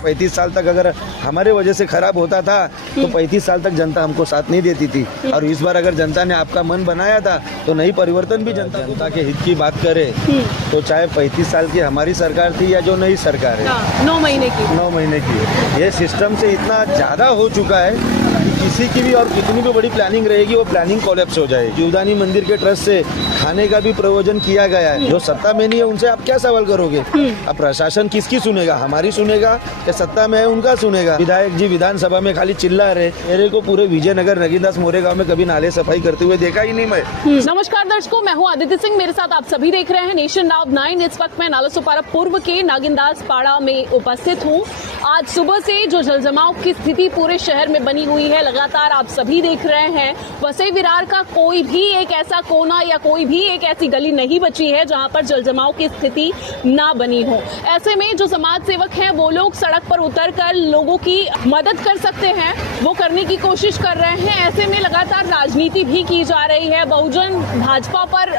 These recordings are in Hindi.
35 साल तक अगर हमारे वजह से खराब होता था तो 35 साल तक जनता हमको साथ नहीं देती थी। और इस बार अगर जनता ने आपका मन बनाया था तो नई परिवर्तन भी जनता के हित की बात करे तो चाहे 35 साल की हमारी सरकार थी या जो नई सरकार है 9 महीने की ये सिस्टम से इतना ज्यादा हो चुका है कि किसी की भी और कितनी भी बड़ी प्लानिंग रहेगी वो प्लानिंग कोलैप्स हो जाएगी। जीवदानी मंदिर के ट्रस्ट से खाने का भी प्रयोजन किया गया है। जो सत्ता में नहीं है उनसे आप क्या सवाल करोगे? अब प्रशासन किसकी सुनेगा? हमारी सुनेगा या सत्ता में है उनका सुनेगा? विधायक जी विधानसभा में खाली चिल्ला रहे। मेरे को पूरे विजयनगर नगीनदास मोरे गाँव में कभी नाले सफाई करते हुए देखा ही नहीं मैं। नमस्कार दर्शकों, मैं हूं आदित्य सिंह, मेरे साथ आप सभी देख रहे हैं नेशन नाउ 9। इस वक्त मैं नालासोपारा पूर्व के नागिनदास पाड़ा में उपस्थित हूं। आज सुबह से जो जलजमाव की स्थिति पूरे शहर में बनी हुई है लगातार आप सभी देख रहे हैं। वसई विरार का कोई भी एक ऐसा कोना या कोई भी एक ऐसी गली नहीं बची है जहां पर जलजमाव की स्थिति ना बनी हो। ऐसे में जो समाज सेवक हैं वो लोग सड़क पर उतरकर लोगों की मदद कर सकते हैं, वो करने की कोशिश कर रहे हैं। ऐसे में लगातार राजनीति भी की जा रही है। बहुजन भाजपा पर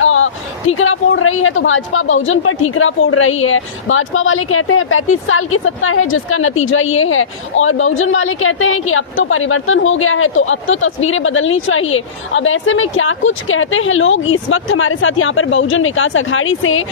ठीकरा फोड़ रही है तो भाजपा बहुजन पर ठीकरा फोड़ रही है। भाजपा वाले कहते हैं 35 साल की सत्ता है जिसका नतीजा ये है, और बहुजन वाले कहते हैं कि अब तो परिवर्तन हो गया है तो अब तो तस्वीरें बदलनी चाहिए। अब ऐसे में क्या कुछ कहते हैं लोग। इस वक्त हमारे साथ यहाँ पर बहुजन विकास अघाड़ी से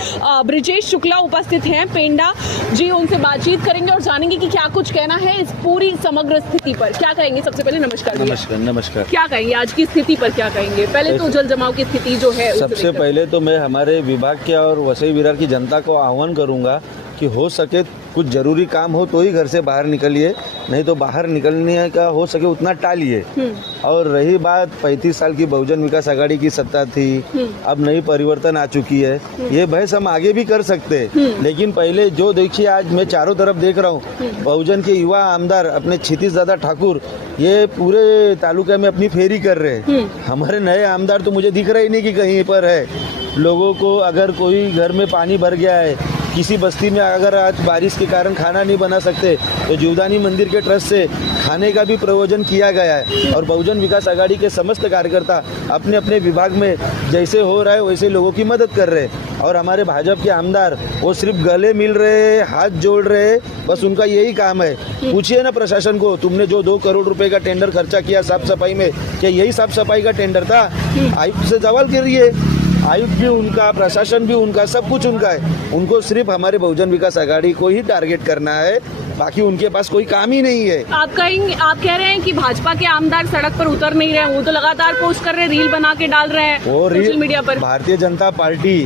ब्रिजेश शुक्ला उपस्थित हैं, पेंडा जी, उनसे बातचीत करेंगे और जानेंगे कि क्या कुछ कहना है इस पूरी समग्र स्थिति पर। क्या कहेंगे? सबसे पहले नमस्कार। नमस्कार। क्या कहेंगे आज की स्थिति पर? क्या कहेंगे पहले तो जल जमाव की स्थिति जो है? सबसे पहले तो मैं हमारे विभाग के और वसई विरार की जनता को आह्वान करूंगा कि हो सके कुछ जरूरी काम हो तो ही घर से बाहर निकलिए, नहीं तो बाहर निकलने का हो सके उतना टालिए। और रही बात 35 साल की बहुजन विकास आघाड़ी की सत्ता थी, अब नई परिवर्तन आ चुकी है, ये बहस हम आगे भी कर सकते हैं। लेकिन पहले जो देखिए आज मैं चारों तरफ देख रहा हूँ, बहुजन के युवा आमदार अपने क्षितिज दादा ठाकुर ये पूरे तालुका में अपनी फेरी कर रहे हैं। हमारे नए आमदार तो मुझे दिख रहा ही नहीं कि कहीं पर है। लोगों को अगर कोई घर में पानी भर गया है, किसी बस्ती में अगर आज बारिश के कारण खाना नहीं बना सकते तो जीवदानी मंदिर के ट्रस्ट से खाने का भी प्रयोजन किया गया है। और बहुजन विकास आघाड़ी के समस्त कार्यकर्ता अपने अपने विभाग में जैसे हो रहा है वैसे लोगों की मदद कर रहे हैं। और हमारे भाजपा के आमदार वो सिर्फ गले मिल रहे, हाथ जोड़ रहे, बस उनका यही काम है। पूछिए ना प्रशासन को, तुमने जो 2 करोड़ रुपए का टेंडर खर्चा किया साफ सफाई में, क्या यही साफ सफाई का टेंडर था? आयुक्त से सवाल करिए। आयुक्त भी उनका, प्रशासन भी उनका, सब कुछ उनका है। उनको सिर्फ हमारे बहुजन विकास आघाड़ी को ही टारगेट करना है, बाकी उनके पास कोई काम ही नहीं है। आप कह रहे हैं कि भाजपा के आमदार सड़क पर उतर नहीं रहे, वो तो लगातार पोस्ट कर रहे हैं, रील बना के डाल रहे हैं सोशल मीडिया पर। भारतीय जनता पार्टी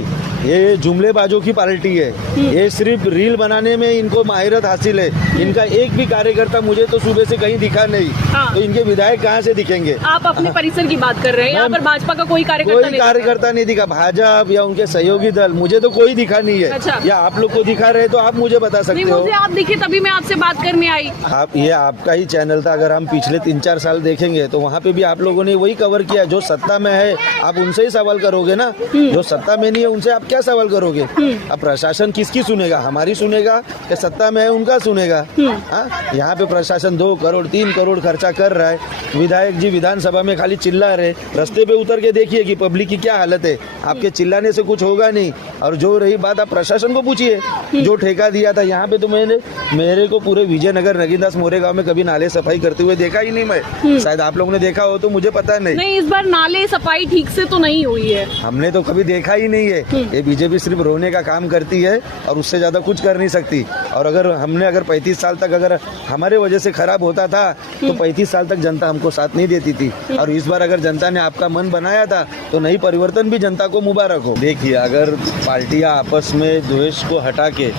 ये जुमलेबाजों की पार्टी है। ये सिर्फ रील बनाने में इनको माहिरत हासिल है। इनका एक भी कार्यकर्ता मुझे तो सुबह से कहीं दिखा नहीं। तो इनके विधायक कहाँ से दिखेंगे? आप अपने परिसर की बात कर रहे हैं, यहाँ पर भाजपा का कोई कार्यकर्ता नहीं दिखा। भाजपा या उनके सहयोगी दल, मुझे तो कोई दिखा नहीं है। अच्छा। या आप लोग को दिखा रहे तो आप मुझे बता सकते हो। मुझे आप दिखे तभी मैं आपसे बात करने आई। ये आपका ही चैनल था। अगर हम पिछले 3-4 साल देखेंगे तो वहाँ पे भी आप लोगों ने वही कवर किया। जो सत्ता में है आप उनसे ही सवाल करोगे ना, जो सत्ता में नहीं है उनसे आप क्या सवाल करोगे? अब प्रशासन किसकी सुनेगा? हमारी सुनेगा या सत्ता में है उनका सुनेगा? यहाँ पे प्रशासन 2 करोड़ 3 करोड़ खर्चा कर रहा है। विधायक जी विधानसभा में खाली चिल्ला रहे। रास्ते पे उतर के देखिए कि पब्लिक की क्या हालत है। आपके चिल्लाने से कुछ होगा नहीं। और जो रही बात, आप प्रशासन को पूछिए जो ठेका दिया था। यहाँ पे तो मेरे को पूरे विजयनगर नगीनदास मोरे गाँव में कभी नाले सफाई करते हुए देखा ही नहीं मैं। शायद आप लोगों ने देखा हो तो मुझे पता नहीं। इस बार नाले सफाई ठीक से तो नहीं हुई है, हमने तो कभी देखा ही नहीं है। ये बीजेपी सिर्फ रोने का काम करती है और उससे ज्यादा कुछ कर नहीं सकती। और अगर 35 साल तक अगर हमारे वजह से खराब होता था तो 35 साल तक जनता हमको साथ नहीं देती थी। और इस बार अगर जनता ने आपका मन बनाया था तो नई परिवर्तन भी जनता को मुबारक हो। देखिए, अगर पार्टियां आपस में द्वेष को हटा के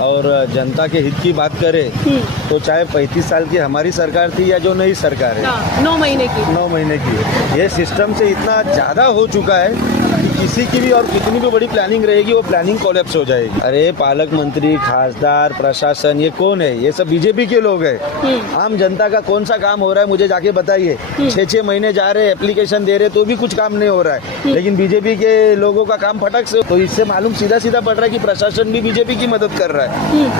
और जनता के हित की बात करे तो चाहे 35 साल की हमारी सरकार थी या जो नई सरकार है 9 महीने की ये सिस्टम से इतना ज्यादा हो चुका है कि किसी की भी और कितनी भी बड़ी प्लानिंग रहेगी वो प्लानिंग कोलैप्स हो जाएगी। अरे पालक मंत्री, खासदार, प्रशासन, ये कौन है? ये सब बीजेपी के लोग हैं। आम जनता का कौन सा काम हो रहा है मुझे जाके बताइए। 6-6 महीने जा रहे, एप्लीकेशन दे रहे तो भी कुछ काम नहीं हो रहा है। लेकिन बीजेपी के लोगों का काम फटक से, तो इससे मालूम सीधा पड़ रहा है कि प्रशासन भी बीजेपी की मदद कर रहा है।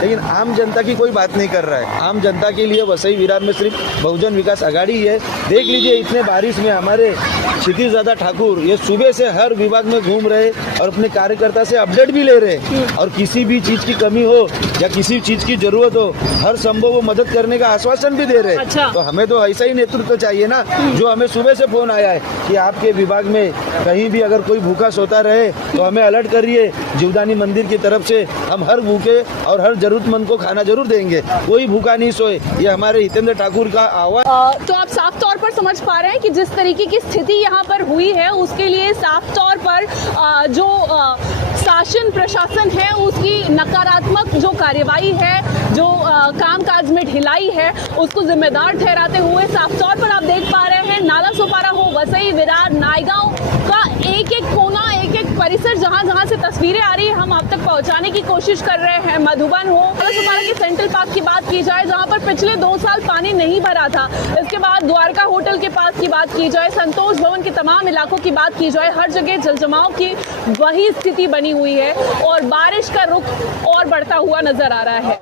लेकिन आम जनता की कोई बात नहीं कर रहा है। आम जनता के लिए वसई विरार में सिर्फ बहुजन विकास आघाड़ी है। देख लीजिए, इतने बारिश में हमारे क्षितिज दादा ठाकुर ये सुबह से हर विभाग में घूम रहे और अपने कार्यकर्ता से अपडेट भी ले रहे और किसी भी चीज की कमी हो या किसी चीज की जरूरत हो हर संभव वो मदद करने का आश्वासन भी दे रहे। अच्छा। तो हमें तो ऐसा ही नेतृत्व चाहिए ना। जो हमें सुबह से फोन आया है कि आपके विभाग में कहीं भी अगर कोई भूखा सोता रहे तो हमें अलर्ट करिए। जीवदानी मंदिर की तरफ से हम हर भूखे और हर जरूरतमंद को खाना जरूर देंगे, कोई भूखा नहीं सोए। ये हमारे हितेंद्र ठाकुर का आह्वान। तो आप साफ तौर पर समझ पा रहे हैं कि जिस तरीके की स्थिति यहाँ पर हुई है उसके लिए साफ तौर पर जो शासन प्रशासन है उसकी नकारात्मक जो कार्यवाही है, जो कामकाज में ढिलाई है, उसको जिम्मेदार ठहराते हुए साफ तौर पर आप देख पा रहे हैं नाला सोपारा हो, वसई, विरार, नायगांव का एक एक कोना, एक एक परिसर जहां जहां से तस्वीरें आ रही है हम आप तक पहुंचाने की कोशिश कर रहे हैं। मधुबन हो, नाला सोपारा के सेंट्रल पार्क की बात की जाए जहां पर पिछले 2 साल पानी नहीं भरा था, इसके बाद द्वारका होटल के पास की बात की जाए, संतोष भवन के तमाम इलाकों की बात की जाए, हर जगह जलजमाव की वही स्थिति बनी हुई है और बारिश का रुख और बढ़ता हुआ नजर आ रहा है।